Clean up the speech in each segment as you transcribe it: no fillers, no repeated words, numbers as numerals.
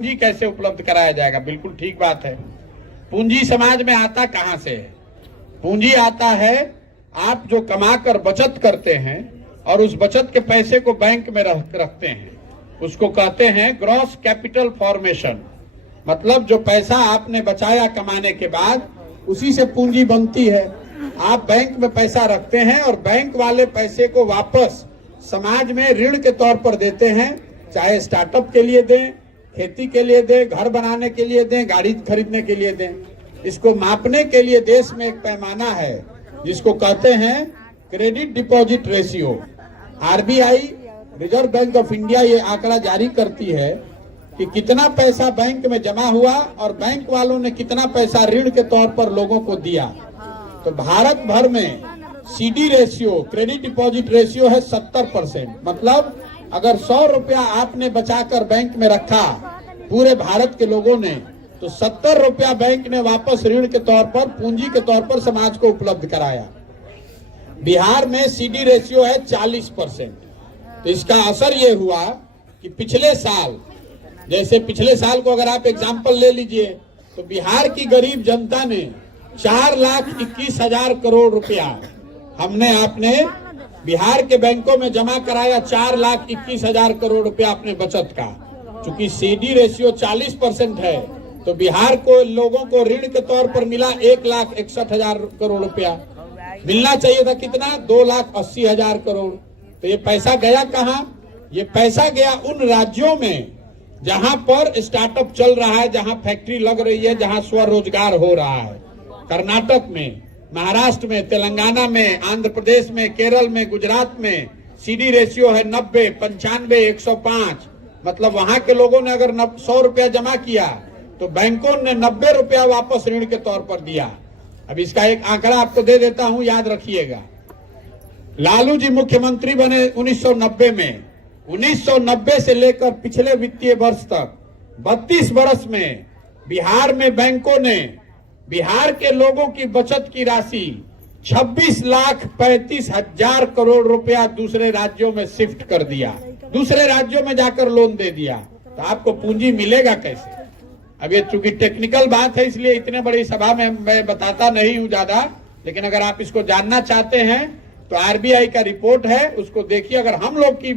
पूंजी कैसे उपलब्ध कराया जाएगा। बिल्कुल ठीक बात है। पूंजी समाज में आता कहां से है? पूंजी आता है आप जो कमाकर बचत करते हैं और उस बचत के पैसे को बैंक में रखते हैं, उसको कहते हैं ग्रॉस कैपिटल फॉर्मेशन। मतलब जो पैसा आपने बचाया कमाने के बाद उसी से पूंजी बनती है। आप बैंक में पैसा रखते हैं और बैंक वाले पैसे को वापस समाज में ऋण के तौर पर देते हैं, चाहे स्टार्टअप के लिए दें, खेती के लिए दें, घर बनाने के लिए दें, गाड़ी खरीदने के लिए दें। इसको मापने के लिए देश में एक पैमाना है जिसको कहते हैं credit deposit ratio. RBI, reserve bank of India, ये आंकड़ा जारी करती है कि कितना पैसा बैंक में जमा हुआ और बैंक वालों ने कितना पैसा ऋण के तौर पर लोगों को दिया। तो भारत भर में CD ratio, credit deposit ratio है 70%। मतलब अगर 100 रुपया आपने बचाकर बैंक में रखा पूरे भारत के लोगों ने, तो 70 रुपया बैंक ने वापस ऋण के तौर पर, पूंजी के तौर पर समाज को उपलब्ध कराया। बिहार में सीडी रेशियो है 40%। तो इसका असर ये हुआ कि पिछले साल, जैसे पिछले साल को अगर आप एग्जाम्पल ले लीजिए, तो बिहार की गरीब जनता ने 4,21,000 करोड़ रुपया हमने आपने बिहार के बैंकों में जमा कराया। 4,21,000 करोड़ रुपया अपने बचत का। चूंकि सीडी रेशियो 40% है तो बिहार को लोगों को ऋण के तौर पर मिला 1,61,000 करोड़ रुपया। मिलना चाहिए था कितना? 2,80,000 करोड़। तो ये पैसा गया कहाँ? ये पैसा गया उन राज्यों में जहां पर स्टार्टअप चल रहा है, जहां फैक्ट्री लग रही है, जहां स्वरोजगार हो रहा है। कर्नाटक में, महाराष्ट्र में, तेलंगाना में, आंध्र प्रदेश में, केरल में, गुजरात में सीडी रेशियो है 90, 95, 105। मतलब वहां के लोगों ने अगर 100 रुपया जमा किया तो बैंकों ने 90 रुपया वापस ऋण के तौर पर दिया। अब इसका एक आंकड़ा आपको दे देता हूं, याद रखिएगा। लालू जी मुख्यमंत्री बने 1990 में। 1990 से लेकर पिछले वित्तीय वर्ष तक 32 वर्ष में बिहार में बैंकों ने बिहार के लोगों की बचत की राशि 26,35,000 करोड़ रुपया दूसरे राज्यों में शिफ्ट कर दिया, दूसरे राज्यों में जाकर लोन दे दिया। तो आपको पूंजी मिलेगा कैसे? अब ये चूंकि टेक्निकल बात है इसलिए इतने बड़ी सभा में मैं बताता नहीं हूं ज्यादा, लेकिन अगर आप इसको जानना चाहते हैं तो आरबीआई का रिपोर्ट है, उसको देखिए। अगर हम लोग की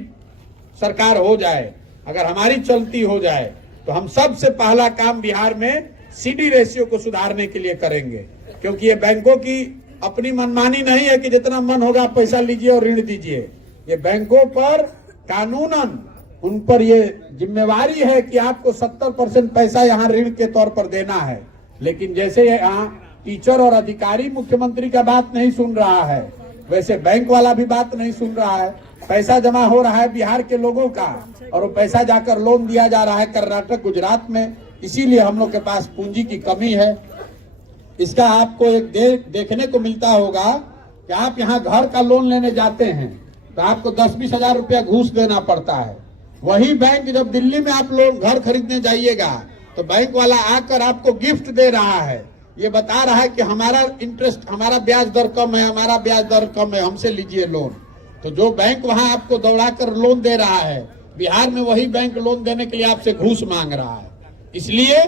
सरकार हो जाए, अगर हमारी चलती हो जाए, तो हम सबसे पहला काम बिहार में सीडी रेशियो को सुधारने के लिए करेंगे। क्योंकि ये बैंकों की अपनी मनमानी नहीं है कि जितना मन होगा पैसा लीजिए और ऋण दीजिए। ये बैंकों पर कानूनन उन पर ये जिम्मेवारी है कि आपको 70% पैसा यहाँ ऋण के तौर पर देना है। लेकिन जैसे यहाँ टीचर और अधिकारी मुख्यमंत्री का बात नहीं सुन रहा है, वैसे बैंक वाला भी बात नहीं सुन रहा है। पैसा जमा हो रहा है बिहार के लोगों का और वो पैसा जाकर लोन दिया जा रहा है कर्नाटक, गुजरात में। इसीलिए हम लोग के पास पूंजी की कमी है। इसका आपको एक देखने को मिलता होगा कि आप यहाँ घर का लोन लेने जाते हैं तो आपको 10-20 हजार रुपया घूस देना पड़ता है। वही बैंक जब दिल्ली में आप लोग घर खरीदने जाइएगा तो बैंक वाला आकर आपको गिफ्ट दे रहा है, ये बता रहा है कि हमारा इंटरेस्ट, हमारा ब्याज दर कम है, हमारा ब्याज दर कम है, हमसे लीजिए लोन। तो जो बैंक वहां आपको दौड़ाकर लोन दे रहा है, बिहार में वही बैंक लोन देने के लिए आपसे घूस मांग रहा है। इसलिए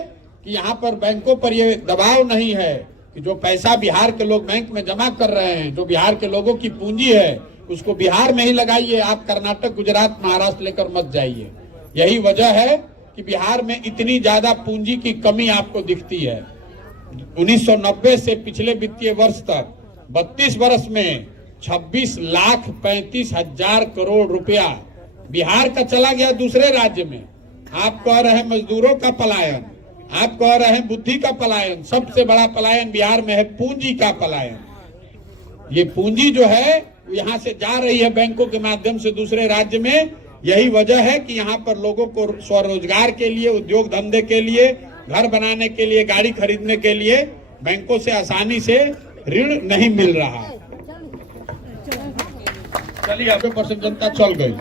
कि यहाँ पर बैंकों पर ये दबाव नहीं है कि जो पैसा बिहार के लोग बैंक में जमा कर रहे हैं, जो बिहार के लोगों की पूंजी है, उसको बिहार में ही लगाइए, आप कर्नाटक, गुजरात, महाराष्ट्र लेकर मत जाइए। यही वजह है कि बिहार में इतनी ज्यादा पूंजी की कमी आपको दिखती है। 1990 से पिछले वित्तीय वर्ष तक 32 वर्ष में 26,35,000 करोड़ रुपया बिहार का चला गया दूसरे राज्य में। आप कह रहे हैं मजदूरों का पलायन, आप कह रहे हैं बुद्धि का पलायन। सबसे बड़ा पलायन बिहार में है पूंजी का पलायन। ये पूंजी जो है यहाँ से जा रही है बैंकों के माध्यम से दूसरे राज्य में। यही वजह है कि यहाँ पर लोगों को स्वरोजगार के लिए, उद्योग धंधे के लिए, घर बनाने के लिए, गाड़ी खरीदने के लिए बैंकों से आसानी से ऋण नहीं मिल रहा। चलिए 90% जनता चल गई।